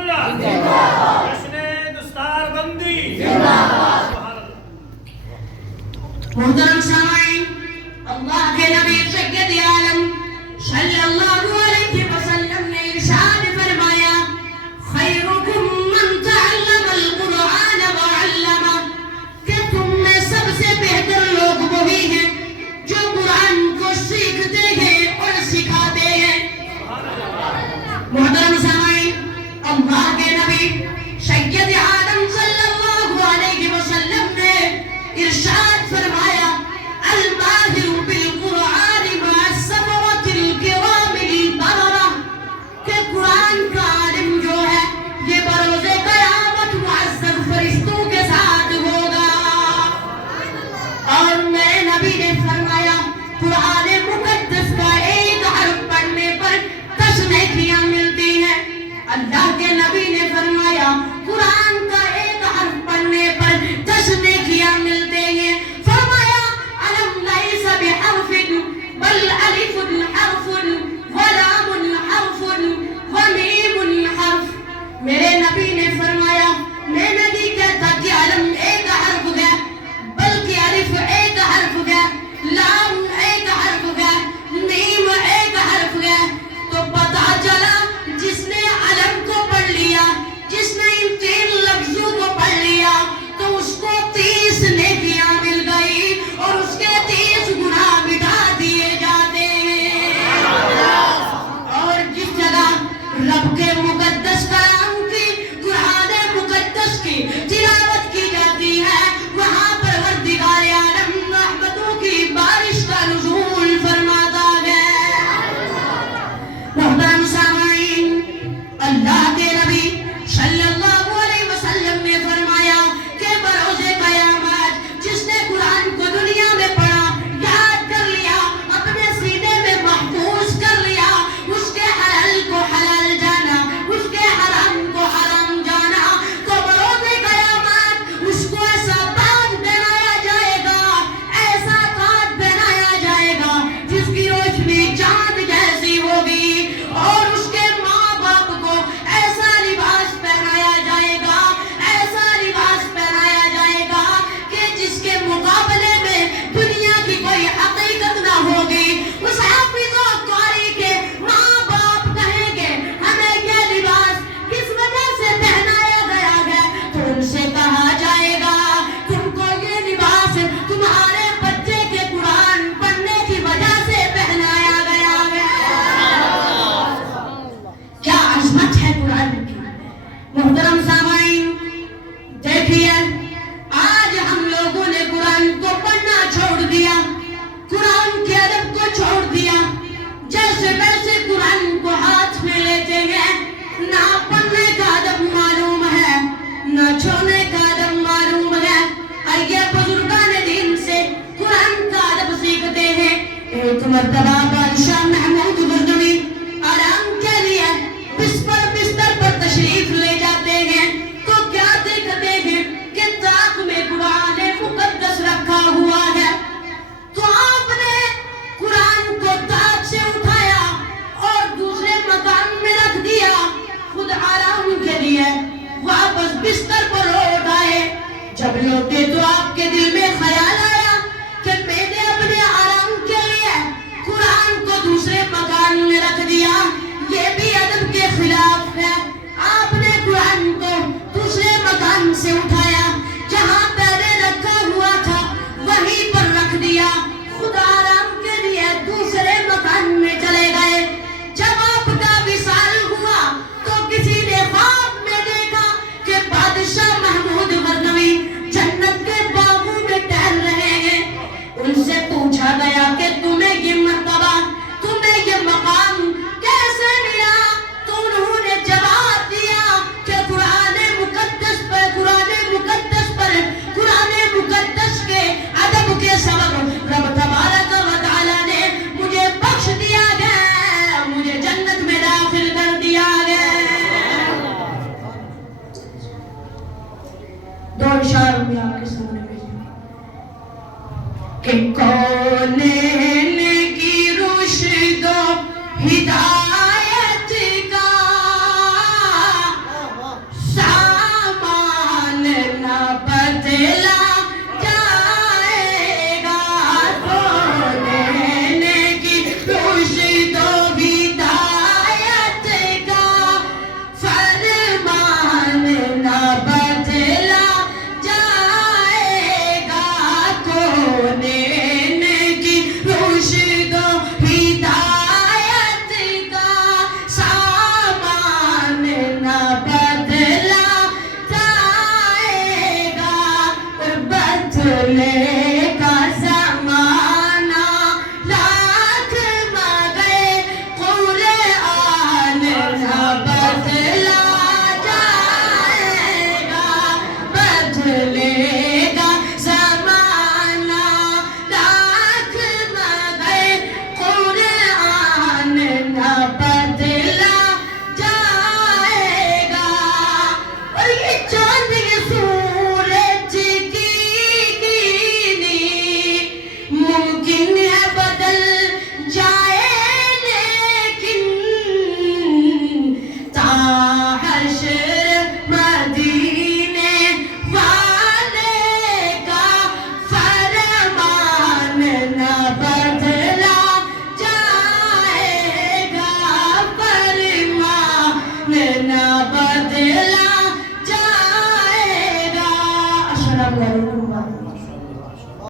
اللہ جشن دستار بندی محترم سامعین، اللہ کے نبی سید عالم صلی اللہ علیہ وسلم نے ارشاد فرمایا خیرکم من تعلم القرآن وعلمہ، کہ تم میں سب سے بہتر لوگ وہی ہیں جو قرآن کو سیکھتے ہیں اور سکھاتے ہیں۔ محترم سامعین، اللہ کے نبی سید عالم صلی اللہ علیہ وسلم نے ارشاد فرمایا الماہر بالقرآن مع السفرۃ الکرام البررہ، کہ قرآن کا عالم جو ہے یہ بروز قیامت معزز فرشتوں کے ساتھ ہوگا۔ اور میرے نبی نے فرمایا قرآن مقدس کا ایک حرف پڑھنے پر 10 نیکیاں ملتی ہیں۔ اللہ کے نبی نے فرمایا قرآن کا ایک حرف پڑھنے پر 10 نیکیاں ملتے ہیں۔ فرمایا علم لیس بحرف بل الف حرف ولام حرف ومیم حرف۔ میرے نبی نے فرمایا میں نہیں کہتا کہ علم ایک حرف ہے، بلکہ الف ایک حرف ہے، لام ایک حرف ہے، میم ایک حرف ہے۔ تو پتا چلا جس نے علم کو پڑھ لیا، جس نے ان 3 لفظوں کو پڑھ لیا، تو اس کو 30 نیکیاں مل گئی اور اس کے 30 گناہ مٹا دیے جاتے ہیں۔ اور جس جگہ رب کے مقدس کلام کی، قرآن مقدس کی تلاوت کی جاتی ہے، وہاں پروردگار عالم رحمتوں کی بارش کا نزول فرماتا ہے۔ محترم سامعین، اللہ کے نبی صلی اللہ علیہ وسلم نے فرمایا کہ بروز قیامت جس نے قرآن کو دنیا میں پڑھا، یاد کر لیا، اپنے سینے میں محفوظ کر لیا، اس کے حلال کو حلال جانا، اس کے حرام کو حرام جانا، تو بروز قیامت اس کو ایسا تاج پہنایا جائے گا، ایسا تاج پہنایا جائے گا جس کی روشنی چاند جیسی ہوگی، اور اس کے ماں باپ کو ایسا لباس پہنایا جائے گا، ایسا لباس پہنایا جائے گا کہ جس کے مقابلے میں دنیا کی کوئی حقیقت نہ ہوگی۔ اس حافظ و قاری کے ماں باپ کہیں گے ہمیں یہ لباس کس وجہ سے پہنایا گیا ہے، تو ان سے کہا جائے گا تم کو یہ لباس تمہارے بچے کے قرآن پڑھنے کی وجہ سے پہنایا گیا ہے۔ کیا عظمت ہے قرآن کی۔ محترم سامعین، دیکھیے آج ہم لوگوں نے قرآن کو پڑھنا چھوڑ دیا، قرآن کے ادب کو چھوڑ دیا، جیسے ویسے قرآن کو ہاتھ میں لیتے ہیں، نہ پڑھنے کا ادب معلوم ہے، نہ چھونے کا ادب معلوم ہے۔ آئیے بزرگان دین سے قرآن کا ادب سیکھتے ہیں۔ ایک مرتبہ بادشاہ محمود غزنوی آرام کے لیے بستر پر تشریف لے جاتے ہیں، تو کیا دیکھتے ہیں کہ طاق میں قرآن مقدس رکھا ہوا ہے۔ تو آپ نے قرآن کو طاق سے اٹھایا اور دوسرے مکان میں رکھ دیا، خود آرام کے لیے واپس بستر پر لوٹ آئے۔ جب لوٹے تو آپ کے دل میں خیال آیا کہ میں نے اپنے آرام کے لیے قرآن کو دوسرے مکان میں رکھ دیا، یہ بھی ادب کے خلاف ہے۔ آپ نے قرآن کو دوسرے مکان سے اٹھایا، جہاں پہلے رکھا ہوا تھا وہیں پر رکھ دیا، خود آرام کے لیے دوسرے مکان میں چلے گئے۔ جب آپ کا وصال ہوا تو کسی نے خواب میں دیکھا کہ بادشاہ محمود غزنوی جنت کے باغوں میں ٹہل رہے ہیں۔ ان سے پوچھا گیا کہ تمہیں یہ مرتبہ، تمہیں یہ مقام کیسے ملا؟ تو انہوں نے جواب دیا کہ قرآن مقدس پر قرآن مقدس کے ادب کے سبب رب تبارک و تعالی نے مجھے بخش دیا گیا، مجھے جنت میں داخل کر دیا گیا۔ 2 اشعار میں آپ کے سامنے بھیجیں کہ کون